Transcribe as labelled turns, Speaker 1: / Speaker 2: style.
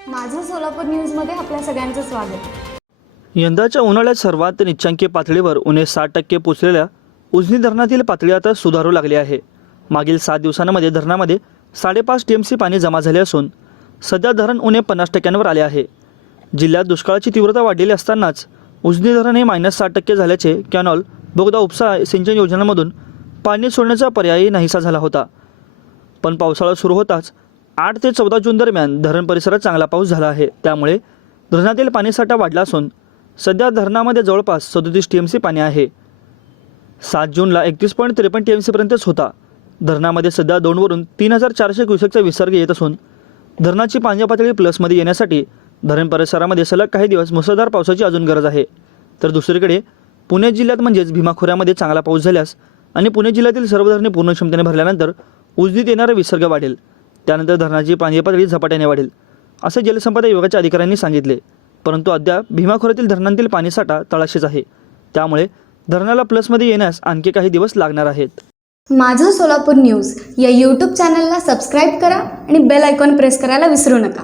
Speaker 1: सोलापूर न्यूजमध्ये आपल्या सगळ्यांचं स्वागत.
Speaker 2: यंदाच्या उन्हाळ्यात सर्वात निच्चांकी पातळीवर उणे साठ टक्के पोचलेल्या उजनी धरणातील पातळी आता सुधारू लागली आहे. मागील सात दिवसांमध्ये धरणामध्ये साडेपाच टी एम सी पाणी जमा झाले असून सध्या धरण उणे पन्नास टक्क्यांवर आले आहे. जिल्ह्यात दुष्काळाची तीव्रता वाढलेली असतानाच उजनी धरण हे मायनस साठ टक्के झाल्याचे कॅनॉल बोगदा उपसा सिंचन योजनांमधून पाणी सोडण्याचा पर्यायही नाहीसा झाला होता. पण पावसाळा सुरू होताच आठ ते चौदा जून दरम्यान धरण परिसरात चांगला पाऊस झाला आहे. त्यामुळे धरणातील पाणीसाठा वाढला असून सध्या धरणामध्ये जवळपास सदोतीस टी एम सी पाणी आहे. सात जूनला एकतीस पॉईंट त्रेपन्न टी एम सीपर्यंतच होता. धरणामध्ये सध्या दोनवरून तीन हजार चारशे क्युसेकचा विसर्ग येत असून धरणाची पाणी पातळी प्लसमध्ये येण्यासाठी धरण परिसरामध्ये सलग काही दिवस मुसळधार पावसाची अजून गरज आहे. तर दुसरीकडे पुणे जिल्ह्यात म्हणजेच भीमाखोऱ्यामध्ये चांगला पाऊस झाल्यास आणि पुणे जिल्ह्यातील सर्व धरणे पूर्ण क्षमतेने भरल्यानंतर उजनीत येणारा विसर्ग वाढेल. त्यानंतर धरणाची पाणी पातळी झपाट्याने वाढेल असे जलसंपदा विभागाच्या अधिकाऱ्यांनी सांगितले. परंतु अद्याप भीमाखोऱ्यातील धरणांतील पाणीसाठा तळाशीच आहे. त्यामुळे धरणाला प्लसमध्ये येण्यास आणखी काही दिवस लागणार आहेत.
Speaker 1: माझं सोलापूर न्यूज या यूट्यूब चॅनलला सबस्क्राईब करा आणि बेल आयकॉन प्रेस करायला विसरू नका.